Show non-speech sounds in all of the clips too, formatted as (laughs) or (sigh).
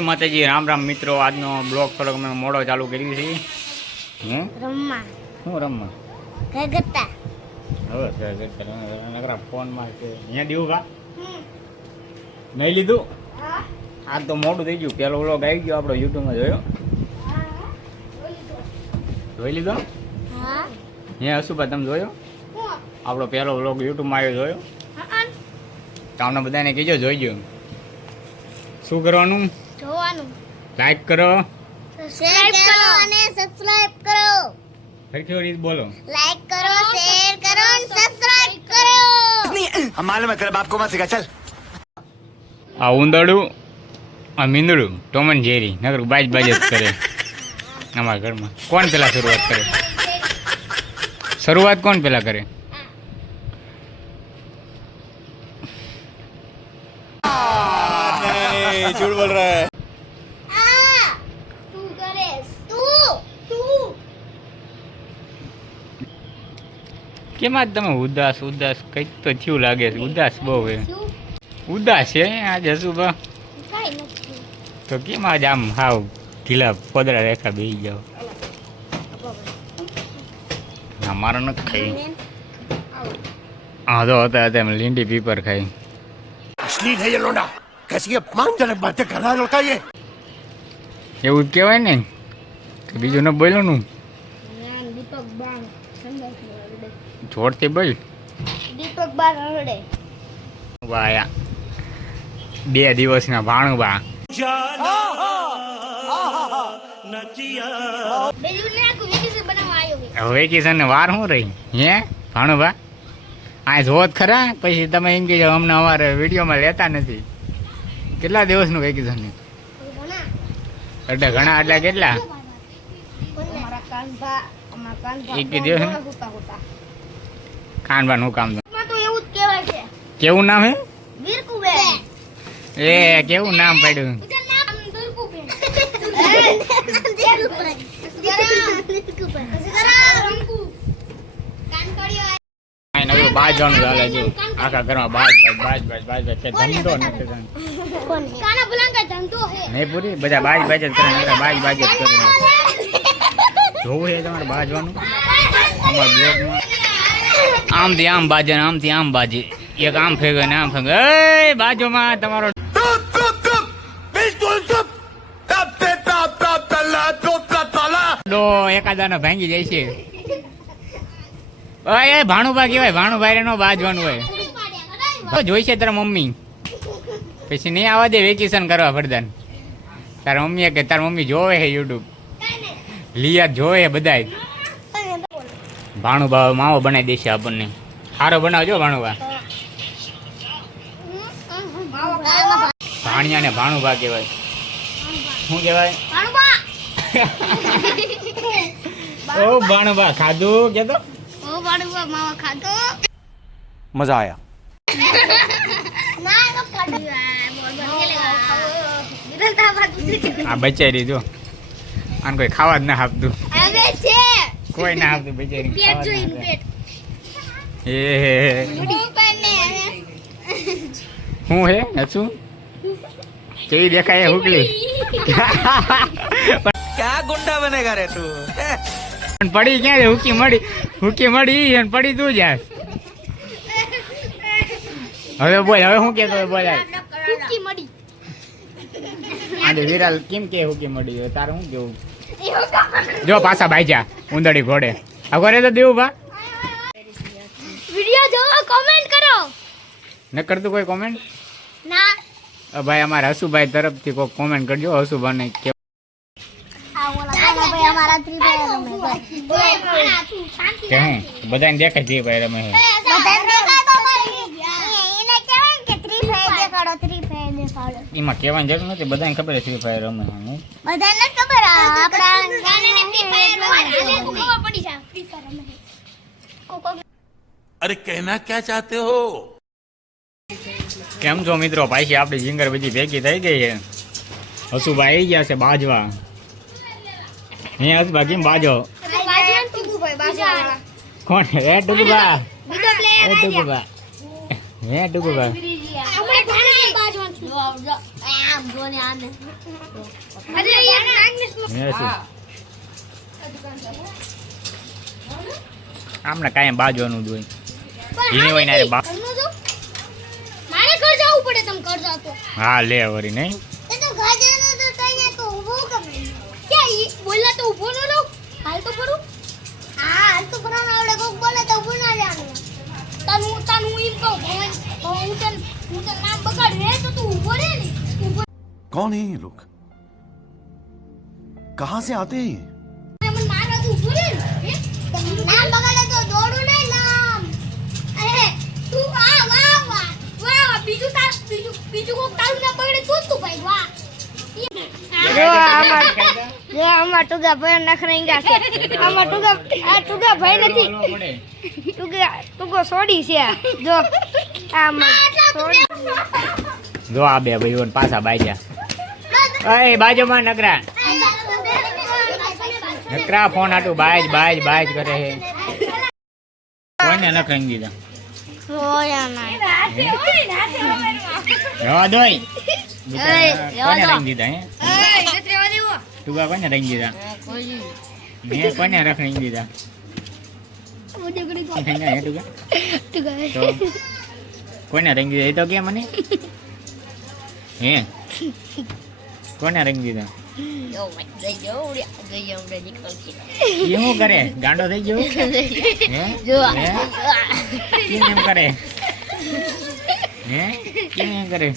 જય માતાજી રામ રામ મિત્રો આજનો બ્લોગ થોડોક અમે મોડો ચાલુ કર્યું છે. હું? રમવા. શું રમવા? ગગતા હવે ગગતા સર, ફોનમાં કે અહીંયા દીવું કા? નહીં લીધું? આ તો મોડું થઈ ગયું. પેલો બ્લોગ આવી ગયો આપણો યુટ્યુબમાં જોયો. જોઈ લીધો? હા. હે હસુભા તમે જોયો? આપણો પહેલો વ્લોગ યુટ્યુબમાં આવ્યો જોયો? તમને બધાને કહેજો જોઈજો. શું કરવાનું? જોવાનું લાઈક કરો સબસ્ક્રાઇબ કરો અને સબસ્ક્રાઇબ કરો સરખી રીત બોલો લાઈક કરો શેર કરો અને સબસ્ક્રાઇબ કરો हम मालूम है तेरे बाप को मत सिखा चल આ ઉંદરડું આ મીંદડું ટોમન ઝેરી નગર બાજ બાજ જ કરે અમારા ઘરમાં કોણ પેલા શરૂઆત કરે શરૂઆત કોણ પેલા કરે झूठ बोल रहा है કેમાં તમે ઉદાસ ઉદાસ કંઈક તો થયું લાગે છે. ઉદાસ બહુ એ ઉદાસ છે આજે હજુભા તો? કેમ આજ આમ હાવ ઢીલા પદરા રેખા બેસી જાઓ. અમારે ન ખાઈ. હા તો હતા એમ લીંડી પીપર ખાઈ. અસલી થઈ ગયો લોડા. કસી અપમાનજનક બાતે ઘણા લોટા એવું કહેવાય ને. કે બીજું ન બોલ્યો નું. જોરથી બોલ. દીપક બાણ રડે. વાયા. બે દિવસના ભાણુબા. વેકેશન ને વાર શું રહી? હે ભાણુભા આ જોત ખરા પછી તમે એમ કહેજો અમને અમારે વિડીયોમાં લેતા નથી. કેટલા દિવસનું વેકેશન એટલે ઘણા એટલે કેટલા? એક દિવસ ને? હુતા હુતા કામ. માં તો એવું જ કહેવાય છે. કેવું નામ હે? એ કેવું નામ પડ્યું? બાજવાનું ચાલે છે આખા ઘરમાં બાજ બાજ બાજ બાજ ધંધો નથી ધંધો નહીં પૂરી? બધા બાજ બાજ જ કરે બાજ બાજ જ કરે. જોવું છે તમારે બાજવાનું? અમારા બ્લોગમાં. આમથી આમ બાજે ને આમથી આમ બાજે. એક આમ ફેંકે ને આમ ફેંકે. એ બાજુમાં તમારો ડો એકાદાનો ભાંગી જાય છે. એ ભાણુભા કહેવાય ભાણુભાઈ નો બાજવાનું હોય. જોઈ છે તારા મમ્મી. પછી નહીં આવવા દે વેકેશન કરવા ફરદાન. તારા મમ્મીએ કે તારા મમ્મી જોવે છે યુટ્યુબ. લિયા જોવે બધાય. ભાણું માવો બનાવી દેશે આપણને. સારો બનાવજો ભાણુભા ભાણિયા ને ભાણુભા કહેવાય. શું કહેવાય? ઓ ભાણુભા ખાધું? કે તો મજા આયા. આ બચારી જો આને કોઈ ખાવા જ ના આપતું. કોઈ ના આવતું બિચારી. પેટ જોઈને હું હે હસું? કેવી દેખાય હુકલી? ક્યાં ગુંડા બનેગા રે તું? પડી ક્યાં હુકી મળી હુકી મળી અને પડી તું જા હવે બોલ હવે હું કેતો બોલ મળી. આને વિરાલ કેમ કે હુકી મળી? તારે શું કેવું? જો પાછા ભાઈજા ઉંદડી ઘોડે. આ ઘરે તો દેવું બા વિડિયો જોવો કમેન્ટ કરો. ન કરતું કોઈ કોમેન્ટ ના. ભાઈ અમારા હસુભાઈ તરફથી કોઈ કોમેન્ટ કરજો. હસુભાઈને કે આ ઓલા ગાના ભાઈ અમારા થ્રી ફાયર રમે કે હું બધાને દેખાય છે ભાઈ રમે છે. બધાને દેખાય તો પછી એને કહેવાય કે થ્રી ફાયર દેખાડો થ્રી ફાયર દેખાડો. એમાં કહેવાની જરૂર નથી બધાને ખબર છે ફ્રી ફાયર રમે છે નહીં? બધાને अरे कहना क्या चाहते हो? केम जो मित्रों भाई से आपने जिंगर बजी भेगी थी गई है हसु भाई गया से बाजवा ये हस बाकी बाजो कौन है टुकु बा ए टुकु ए टुकु बा हमरे घर में बाजवन छु आ हम अरे ये ना આમને કાંઈ બાજવાનું જોઈ જીની હોય ને બા મારે ઘર જવું પડે તમ ઘર જાતો હા લે વરી નહીં. તો ઘર જતો તો તને તો ઊભો કમે ક્યાં ઈ બોલા તો ઊભો ન રહું. હાલ તો પડું. હા હાલ તો પડવાનું આવડે કોક બોલે તો ઊભો ના રહેવાનું તન હું તન હું નામ બગાડ. રે તો તું ઊભો રે ને. કોણ હે લોક कहां से आते हैं ये મને મારવા તું ઊભો રહે ને હે? નામ બગાડે તો દોડું નહીં નામ અરે તું આ વાહ વાહ વાહ વાહ બીજું તાર બીજું બીજું કોક તારું ના બગડે તું જ તું ભાઈ વાહ જો આમાં જો આમાં ટુગા ભાઈ નખરાઈ ગયા છે આમાં ટુગા આ ટુગા ભાઈ નથી ટુગા ટુગો સોડી છે આ. જો આમાં સોડી જો આ બે ભાઈઓ પાછા બાજ્યા અય બાજુમાં નકરા નકરા ફોન આટું બાજ બાજ બાજ કરે હે કોઈને નખરાઈ દીધા. હોયા ના રવા દોય કોને રંગ દીધા હે? તુગા કોને રંગ દીધા? મેં કોને રખડી દીધા? કોને રંગ દીધા? એ તો કે મને? હે? કોને રંગ દીધા? એ શું કરે? ગાંડો થઈ ગયો? (laughs) હે? જો હે? કેમ એમ કરે? હે? કેમ એમ કરે?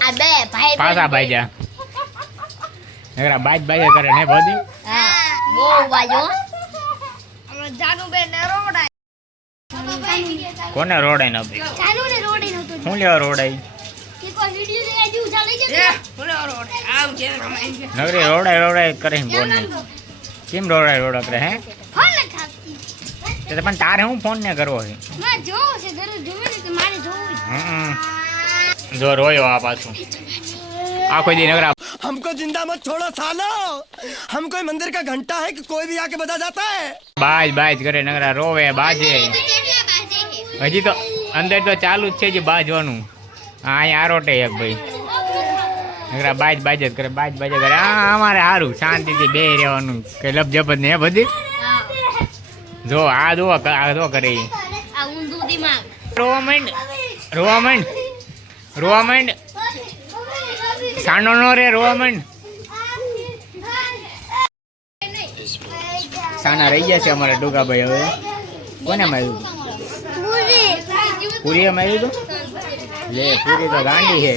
આ બે ભાઈ પાછા બાજા નકરા બાજ બાજા કરે ને બધી હા બહુ બાજો જાનુ બે ને રોડાય. કોને રોડાઈ ન ભાઈ? ચાલુ ને રોડે નહોતું શું લેવા રોડાઈ કે કોઈ વિડિયો લઈ આવજો ચાલે છે નગરી રોડાઈ રોડાઈ કરે છે બોલ ને કેમ રોડાઈ રોડા કરે હે ફોન ન ખાતી તે તો પણ તારે હું ફોન ને કરવો છે માં જોવો છે દરરોજ જોવે ને તો મારે જોવું જ. હમ. જો રોયો આ પાછું આખો દી નગરા हमको जिंदा मत छोड़ो सालो हम कोई मंदिर का घंटा है कि कोई भी आके बजा जाता है બાજ બાજ કરે નગરા રોવે બાજે હજી તો અંદર તો ચાલુ જ છે જે બાજવાનું હા અહીંયા આરોટે એક ભાઈ. બાજ બાજ જ કરે બાજ બાજ કરે. હા અમારે સારું શાંતિથી બે રહેવાનું. કે લપજપત ને એ બધી? જો આ જો આ જો કરે રોવા માંડ રોવા માંડ રોવા માંડ. સાનો નો રે રોવા માંડ. સાના રહી ગયા છે અમારા ડોકાભાઈ હવે. કોને માર્યું? પૂરીએ માર્યું હતું? લે પૂરી તો ગાંડી છે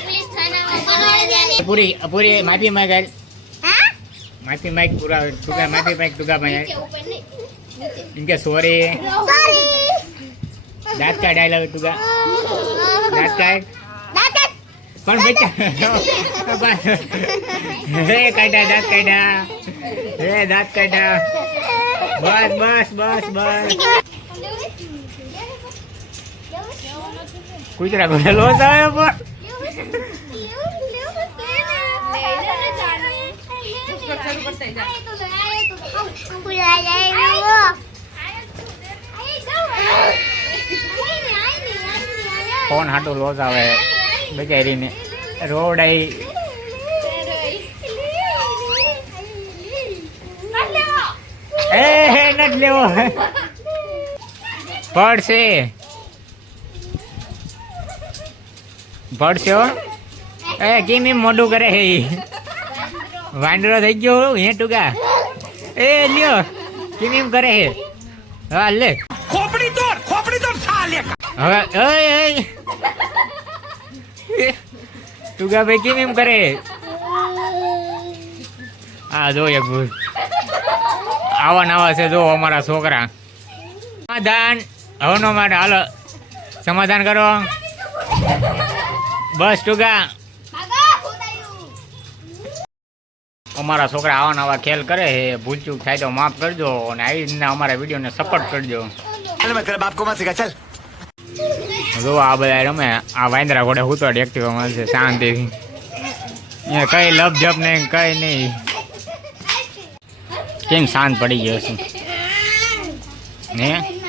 પોલીસ થાનામાં પૂરી પૂરી માફી માંગ હાલ. માફી માંગ પૂરા ટૂંકા માફી માંગ ટૂંકા એમ કે સોરી દાંત કાઢ આવેલા ટૂંકા દાંત કાઢ પણ બેટા હે કાઢ્યા દાંત કાઢ્યા હે દાંત કાઢ્યા બસ બસ બસ બસ કુતરા ઘરે લોસ આવે પણ. ફોન હાટું લોસ આવે બચારીને. આવી એ નથી લેવો. પડશે. ભરશો એ કેમ એમ મોઢું કરે હે વાંદરો થઈ ગયો હે ટુકા એ લ્યો કેમ એમ કરે હે હા લે ખોપડી તોડ ખોપડી તોડ સાલે હવે ઓય ઓય ટુકા ભાઈ કેમ એમ કરે આ જો એક ભૂલ આવા નવા છે જો અમારા છોકરા સમાધાન હવનો માટે હાલો સમાધાન કરો બસ ટુગા અમારા છોકરા આવા નવા ખેલ કરે છે ભૂલચૂક થાય તો માફ કરજો અને આવી રીતના અમારા વિડીયોને સપોર્ટ કરજો. જો આ બધા રમે. આ વાંદરા ઘોડે હું તો એક્ટિવા મળશે શાંતિથી. એ કઈ લપ જપ નહીં કઈ નહીં. કેમ શાંત પડી ગયો છે? હે?